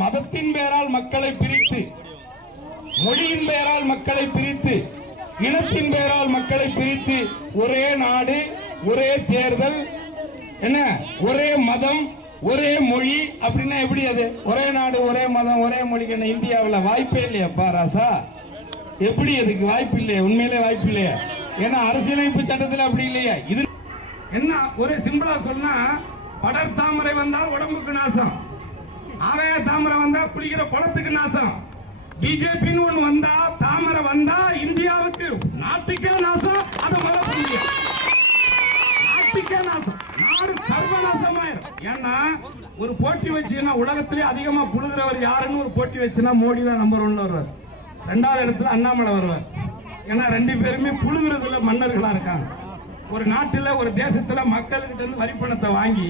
மதத்தின் பெயரால் மக்களை பிரித்து, மொழியின் பெயரால் மக்களை பிரித்து, இனத்தின் பெயரால் மக்களை பிரித்து, ஒரே நாடு, ஒரே தேர்தல், என்ன ஒரே மதம், ஒரே மொழி அப்படின்னா எப்படி? அது ஒரே நாடு, ஒரே மதம், ஒரே மொழிக்கு என்ன இந்தியாவில் வாய்ப்பே இல்லையாப்பா ராசா? எப்படி? அதுக்கு வாய்ப்பு இல்லையா? உண்மையிலே வாய்ப்பு இல்லையா? ஏன்னா அரசியலமைப்பு சட்டத்தில் அப்படி இல்லையா? இது என்ன ஒரு சிம்பிளா சொன்னா, படர் தாமரை வந்தால் உடம்புக்கு நாசம், ஆகாய தாமரை வந்தா குளிக்கிற குளத்துக்கு நாசம். பிஜேபின்னு ஒண்ணு வந்தா, தாமரை வந்தா இந்தியாவுக்கு, நாட்டுக்கே நாசம். அதை நாட்டுக்கே நாசம், நாடு சர்வநாசமாயிரும். ஏன்னா ஒரு போட்டி வச்சுன்னா உலகத்திலே அதிகமா புழுகிறவர் யாருன்னு ஒரு போட்டி வச்சுன்னா மோடி தான் நம்பர் 1 வருவார். 2வது இடத்துல அண்ணாமலை வருவார். ஏன்னா 2 பேருமே புழுகிறதுல மன்னர்களா இருக்காங்க. ஒரு நாட்டில் ஒரு தேசத்துல மக்கள்கிட்ட இருந்து வரி பணத்தை வாங்கி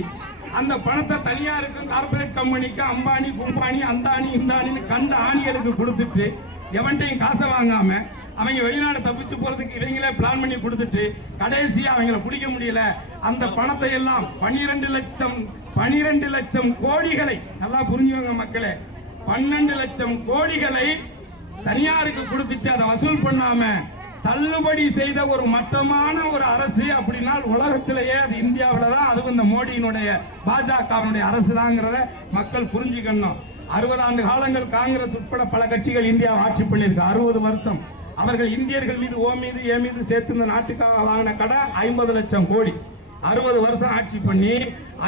அந்த பணத்தை தனியாருக்கு, கார்பரேட் கம்பெனிக்கு, அம்பானி கும்பானி அந்தானி இந்தானின்னு கண்ட ஆணிகளுக்கு கொடுத்துட்டு எவன்ட்டையும் காசை வாங்காம அவங்க வெளிநாடு தப்பிச்சு போறதுக்கு இவங்களே பிளான் பண்ணி கொடுத்துட்டு கடைசியா அவங்கள பிடிக்க முடியல. அந்த பணத்தை எல்லாம் 12 லட்சம் கோடிகளை, நல்லா புரிஞ்சுக்கோங்க மக்களே, 12 லட்சம் கோடிகளை தனியாருக்கு கொடுத்துட்டு அதை வசூல் பண்ணாம தள்ளுபடி செய்த ஒரு மட்டமான ஒரு அரசு அப்படின்னா உலகத்திலேயே அது இந்தியாவில் தான். அதுவும் இந்த மோடியினுடைய பாஜகவினுடைய அரசு தாங்கிறத மக்கள் புரிஞ்சுக்கணும். 60 ஆண்டு காலங்கள் காங்கிரஸ் உட்பட பல கட்சிகள் இந்தியா ஆட்சி பண்ணியிருக்கு. 60 வருஷம் அவர்கள் இந்தியர்கள் மீது, ஓ மீது, ஏ மீது சேர்த்து இந்த நாட்டுக்காக வாங்கின கடன் 50 லட்சம் கோடி. 60 வருஷம் ஆட்சி பண்ணி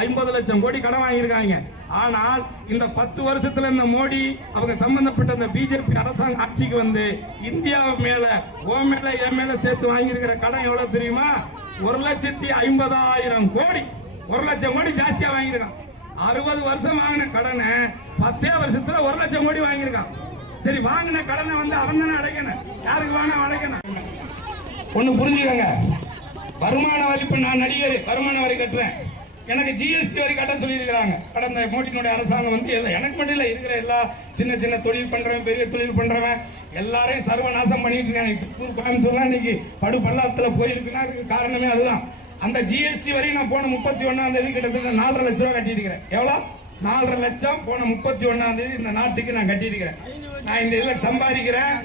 50 லட்சம் கோடி கடன் வாங்கியிருக்காங்க. ஆனால் இந்த 10 வருஷத்துல இந்த மோடி அவங்க சம்பந்தப்பட்ட இந்த பிஜேபி அரசாங்க ஆட்சிக்கு வந்து இந்தியா மேல, ஓ மேல, ஏ மேல சேர்த்து வாங்கியிருக்கிற கடன் எவ்வளவு தெரியுமா? 1,50,000 கோடி. 1 லட்சம் கோடி ஜாஸ்தியா வாங்கியிருக்கான். 60 வருஷம் வாங்கின கடனை 10 வருஷத்துல 1 லட்சம் கோடி வாங்கியிருக்கான். சரி, வாங்கின கடனை வந்து அவன் தானே அடைக்கணும். யாருக்கு வேணா அடைக்கணும். ஒண்ணு புரிஞ்சுக்கங்க, வருமான வரி. இப்ப நான் நடிகர், வருமான வரி கட்டுறேன், எனக்கு ஜிஎஸ்டி வரி கட்ட சொல்லி இருக்கிறாங்க. கடந்த மோடியினுடைய அரசாங்கம் வந்து எனக்கு மட்டும் இல்ல, இருக்கிற எல்லா சின்ன சின்ன தொழில் பண்றவன், பெரிய தொழில் பண்றவன் எல்லாரையும் சர்வநாசம் பண்ணிட்டு இருக்காங்க. திருப்பூர், கோயம்புத்தூர்லாம் இன்னைக்கு படு பள்ளத்துல போயிருக்குன்னா அதுக்கு காரணமே அதுதான். அந்த ஜிஎஸ்டி வரி நான் போன 31ஆம் தேதி கிட்டத்தட்ட 4.5 லட்சம் ரூபாய் கட்டியிருக்கிறேன். எவ்வளவு? 4.5 லட்சம் போன 31ஆம் தேதி இந்த நாட்டுக்கு நான் கட்டியிருக்கிறேன். நான் இந்த இதுல சம்பாதிக்கிறேன்.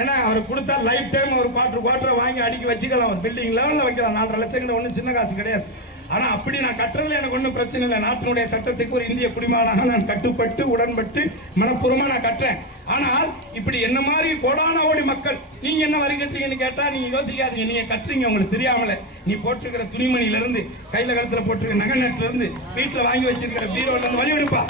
ஏன்னா அவர் கொடுத்தா லைஃப் டைம் ஒரு குவார்டர் வாங்கி அடிக்க வச்சுக்கலாம். ஒரு பில்டிங் லெவலில் வைக்கலாம். 4.5 லட்சம் ஒன்றும் சின்ன காசு கிடையாது. ஆனா அப்படி நான் கட்டுறதுல எனக்கு ஒன்றும் பிரச்சனை இல்லை. நாட்டினுடைய சட்டத்துக்கு ஒரு இந்திய குடிமகனாக நான் கட்டுப்பட்டு, உடன்பட்டு, மனப்பூர்வமா நான் கட்டுறேன். ஆனால் இப்படி என்ன மாதிரி கோடான கோடி மக்கள், நீங்க என்ன வரி கட்டுறீங்கன்னு கேட்டா நீங்க யோசிக்காதீங்க. நீங்க கட்டுறீங்க உங்களுக்கு தெரியாமல. நீ போட்டிருக்கிற துணிமணில இருந்து, கையில கழுத்துல போட்டிருக்கிற நகை நட்டுல இருந்து, வீட்டுல வாங்கி வச்சிருக்கிற பீரோல இருந்து வரி எடுப்பா.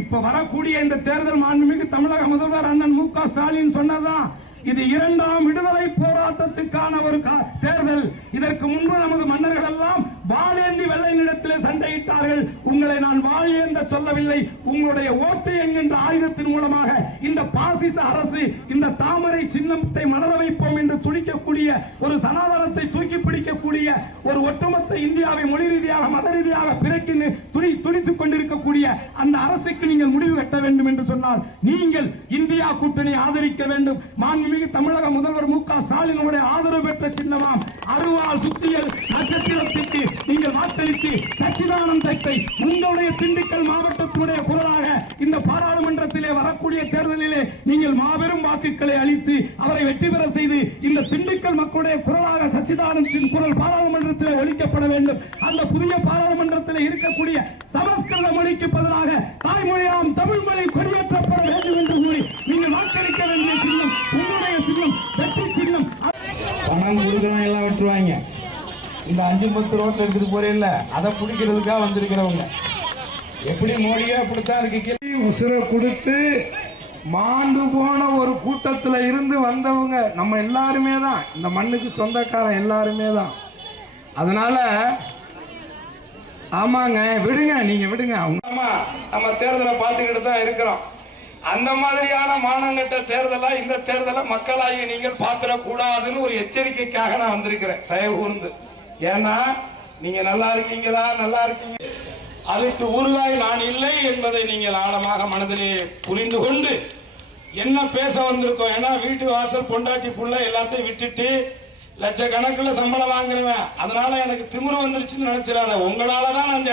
இப்ப வரக்கூடிய இந்த தேர்தல் மாண்புமிகு தமிழக முதல்வர் அண்ணன் மு.க. ஸ்டாலின் சொன்னதான், இது 2ஆம் விடுதலை போராட்டத்துக்கான ஒரு தேர்தல். இதற்கு முன்பு நமது மன்னர்கள் எல்லாம் வாளேந்தி வெள்ளை நிலத்திலே சண்டையிட்டார்கள். உங்களை நான் வாள் ஏந்த சொல்லவில்லை, உங்களுடைய ஓட்டு என்கின்ற ஆயுதத்தின் மூலமாக இந்த பாசிச அரசு இந்த தாமரை சின்னத்தை மலர வைப்போம் என்று துடிக்கக்கூடிய, ஒரு சனாதனத்தை தூக்கி பிடிக்கக்கூடிய, ஒரு ஒட்டுமொத்த இந்தியாவை மொழி ரீதியாக, மத ரீதியாக பிறக்கி துடித்துக் கொண்டிருக்கக்கூடிய அந்த அரசுக்கு நீங்கள் முடிவு கட்ட வேண்டும் என்று சொன்னால் நீங்கள் இந்தியா கூட்டணி ஆதரிக்க வேண்டும். மாண்புமிகு தமிழக முதல்வர் மு.க. ஸ்டாலினுடைய ஆதரவு பெற்ற சின்னமாம் அருவாள் சுத்தியல் நட்சத்திரத்திற்கு நீங்கள் வாக்களித்து சச்சிதானந்தத்தை உங்களுடைய திண்டுக்கல் மாவட்டத்தினுடைய குரலாக இந்த பாராளுமன்றத்திலே வரக்கூடிய தேர்தலிலே நீங்கள் மாபெரும் வாக்குகளை அளித்து அவரை வெற்றி பெற செய்து இந்த திண்டுக்கல் மக்களுடைய குரலாக சச்சிதானந்தின் குரல் பாராளுமன்றத்திலே ஒலிக்கப்பட வேண்டும். அந்த புதிய பாராளுமன்றத்தில் இருக்கக்கூடிய சமஸ்கிருத மொழிக்கு பதிலாக தாய்மொழியாம் தமிழ் மொழி கொடியேற்றப்பட வேண்டும் என்று கூறி நீங்கள் வாக்களிக்க வேண்டிய சின்னம் உங்களுடைய சின்னம், வெற்றி சின்னம். பணம் கொடுக்கணும் எல்லாம் விட்டுருவாங்க. இந்த 5-10 ரோட்ல எடுத்துட்டு போறேன், அதை பிடிக்கிறதுக்காக வந்திருக்கிறவங்க எப்படி மோடியா அப்படித்தான் அதுக்கு உசுரை கொடுத்து மாண்டு போன ஒரு கூட்டத்தில் இருந்து வந்தவங்க நம்ம எல்லாருமே தான். இந்த மண்ணுக்கு சொந்தக்காரன் எல்லாருமே தான். அதனால ஆமாங்க, விடுங்க, நீங்க விடுங்க. நம்ம தேர்தலை பார்த்துக்கிட்டு தான் இருக்கிறோம். அந்த மாதிரியான மானங்கட்ட தேர்தலா இந்த தேர்தலை மக்களாகிய நீங்கள் பார்த்துடக்கூடாதுன்னு ஒரு எச்சரிக்கைக்காக நான் வந்திருக்கிறேன். தயவு கூர்ந்து. ஏன்னா நீங்க நல்லா இருக்கீங்களா, நல்லா இருக்கீங்க, அதுக்கு உருவாய் நான் இல்லை என்பதை நீங்கள் ஆழமாக மனதிலே புரிந்து கொண்டு என்ன பேச வந்திருக்கோம். ஏன்னா வீட்டு வாசல், பொண்டாட்டி, புள்ள எல்லாத்தையும் விட்டுட்டு லட்சக்கணக்கில் சம்பளம் வாங்குறவன், அதனால எனக்கு திமிரு வந்துருச்சுன்னு நினைச்சிடாத. உங்களாலதான் அந்த